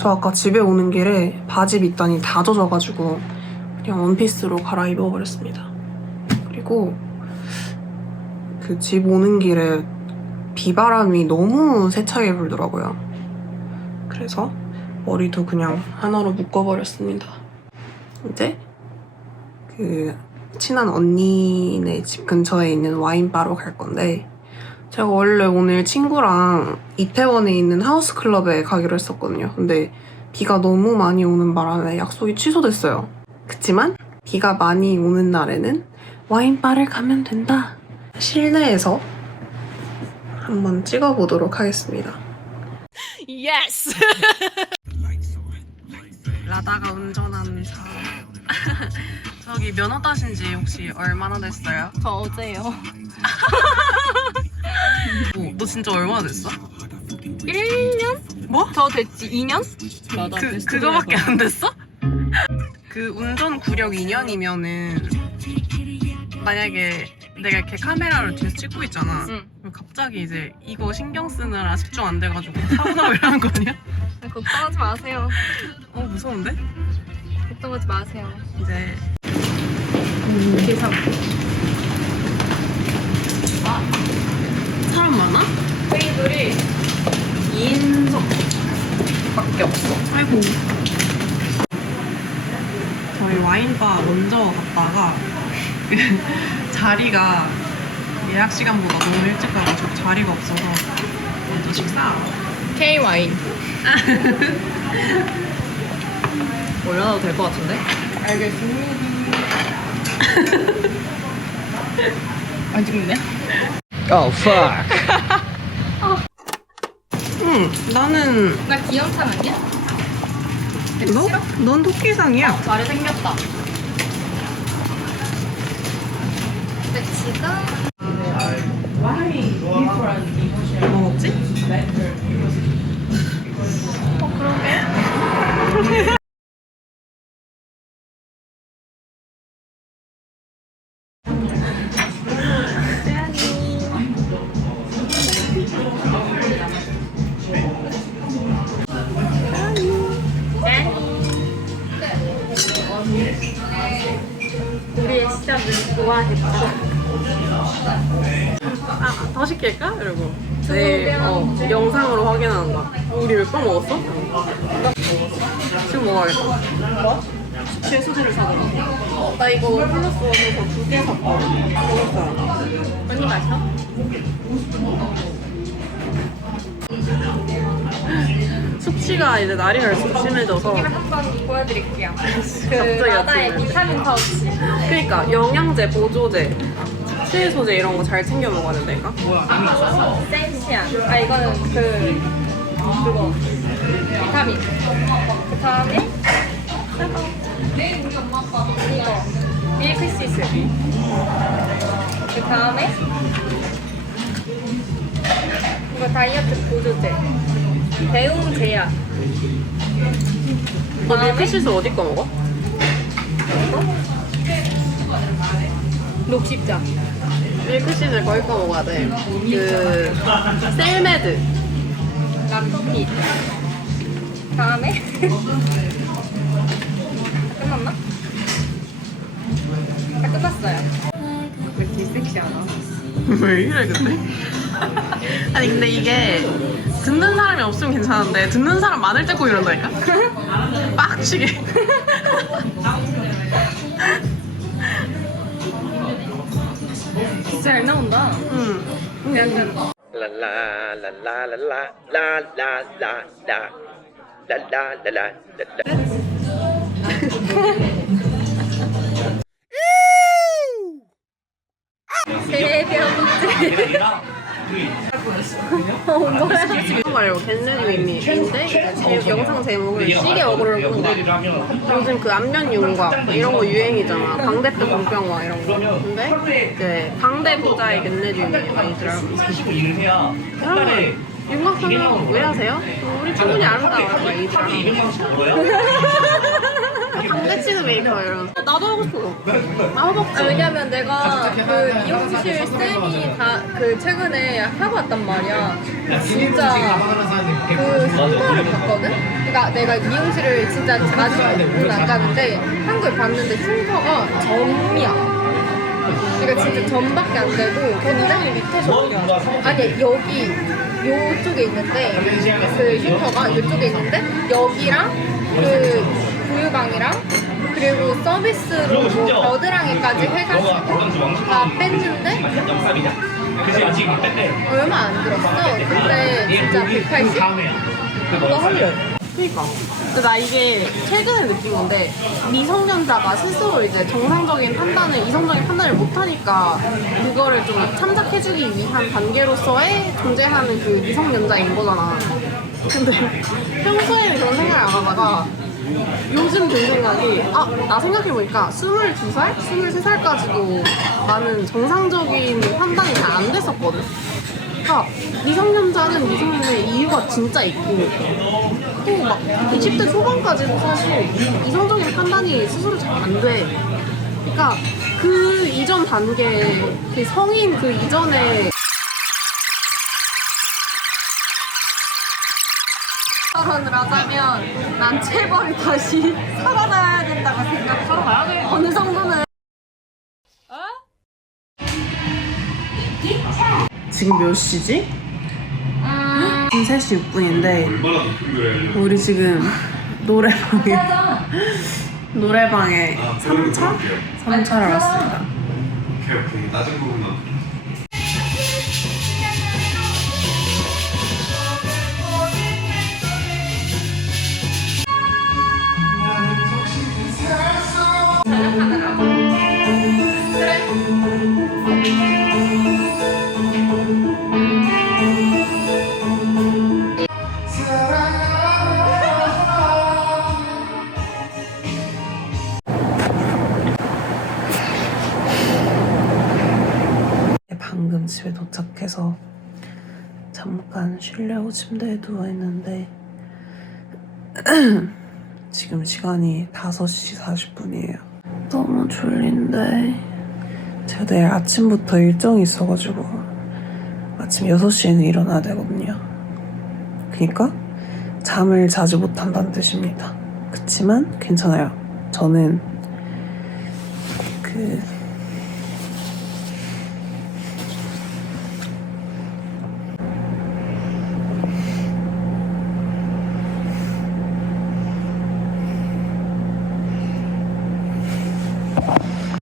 저 아까 집에 오는 길에 바지 밑단이 다 젖어가지고 그냥 원피스로 갈아입어 버렸습니다. 그리고 그 집 오는 길에 비바람이 너무 세차게 불더라고요. 그래서 머리도 그냥 하나로 묶어버렸습니다. 이제 그 친한 언니네 집 근처에 있는 와인바로 갈 건데 제가 원래 오늘 친구랑 이태원에 있는 하우스 클럽에 가기로 했었거든요. 근데 비가 너무 많이 오는 바람에 약속이 취소됐어요. 그치만 비가 많이 오는 날에는 와인바를 가면 된다. 실내에서 한번 찍어보도록 하겠습니다. 예스. 라다가 운전하는 차. 저기 면허 따신 지 혹시 얼마나 됐어요? 저 어제요. 뭐, 너 진짜 얼마나 됐어? 1년? 뭐? 저 됐지 2년? 맞아. 그, 그거밖에 안 됐어? 그 운전 구력 2년이면은 만약에 내가 이렇게 카메라를 뒤에서 찍고 있잖아 응. 그럼 갑자기 이제 이거 신경 쓰느라 집중 안 돼가지고 사고 나고 이러는 거 아니야? 걱정하지 마세요. 어 무서운데? 걱정하지 마세요. 이제 계산. 사람 많아? 테이블이 2인석 밖에 없어. 아이고 저희 와인바 먼저 갔다가 자리가 예약 시간보다 너무 일찍 가가지고 자리가 없어서 먼저 식사 K 와인. 올려놔도 될 것 같은데? 알겠습니다. 안 찍는데? Oh fuck. 응 나는 나 기영찬 아니야? 너? 넌 토끼상이야 잘해 생겼다. 근데 지금 뭐 먹지? 시작을 좋아했다. 아, 더 시킬까? 이러고 내일 어, 영상으로 확인하는 거야 우리 몇 번 먹었어? 나 지금 먹어야겠다 뭐? 제 소재를 사더라고 나 이거 플러스 원에서 두개 샀거든 먹었어요 언니 마셔? 숙취가 이제 날이 갈수록 심해져서 한번 보여드릴게요. 그 갑자기 라다의 아침에. 비타민 파우치. 그러니까 영양제, 보조제, 식체 소재 이런 거 잘 챙겨 먹어야 된다니까 센시안. 아 이거는 그 그거 비타민. 그 다음에 이거 밀크 시슬. 그 다음에 이거 다이어트 보조제. 배움 제약. 너 다음에? 밀크시스 어디 거 먹어? 녹십자. 밀크시스 거기 거 먹어야 돼 그 셀메드 락토피. 다음에 끝났나? 다 끝났어요. 왜 이렇게 섹시하나? 왜 이래 근데? 아니 근데 이게 듣는 사람이 없으면 괜찮은데 듣는 사람 많을 때 꼭 이런다니까? 빡치게 잘 나온다. 응 약간 La la la la la la la la la la la la la la la la. 세병째. 이거 말고 겟레디윈미인데 제 영상 제목을 시계 어그로를 거야 요즘 그 안면 윤곽 이런 거 유행이잖아. 광대뼈 공병화 이런 거. 근데 이제 광대 보자의 겟레디윈이 많이 여러분 윤곽 하면 왜 하세요? 우리 충분히 아름다워 이 사람 는거 나도 하고 싶어 나 허벅지 아, 왜냐면 내가 그 미용실 쌤이 다 그 최근에 하고 왔단 말이야. 진짜 그 성과를 봤거든? 그러니까 내가 미용실을 진짜 자주 안 가는데 한국에 봤는데 흉터가 점이야. 그러니까 진짜 점밖에 안 되고 굉장히 밑에 점이야. 아니 여기 요쪽에 있는데 그 흉터가 이쪽에 있는데 여기랑 그 부유방이랑 그리고 서비스로 뭐 겨드랑이까지 해가지고 다 뺐는데 그지 아직 안 뺐대. 얼마 안 들었어. 근데 진짜 180? 다음에야. 나 할래. 그니까. 근데 나 이게 최근에 느낀 건데 미성년자가 스스로 이제 정상적인 판단을 이성적인 판단을 못하니까 그거를 좀 참작해주기 위한 단계로서의 존재하는 그 미성년자인 거잖아. 근데 평소에는 그런 생각을 안 하다가 요즘 든 생각이 아 나 생각해보니까 22살? 23살까지도 나는 정상적인 판단이 잘 안 됐었거든. 그러니까 미성년자는 미성년자의 이유가 진짜 있고 또 막 20대 초반까지도 사실 이성적인 판단이 스스로 잘 안 돼. 그러니까 그 이전 단계, 그 성인 그 이전에 하자면 난 체벌을 다시 살아나야 된다고. 살아나야 돼. 어느 정도는. 지금 몇 시지? 지금 3시 6분인데 우리 지금 노래방에 노래방에 3차? 3차를 왔습니다 오케이 오케 부분만 방금 집에 도착해서 잠깐 쉬려고 침대에 누워있는데 지금 시간이 5시 40분이에요 너무 졸린데. 제가 내일 아침부터 일정이 있어가지고 아침 6시에는 일어나야 되거든요. 그니까 잠을 자주 못한다는 뜻입니다. 그치만 괜찮아요. 저는 그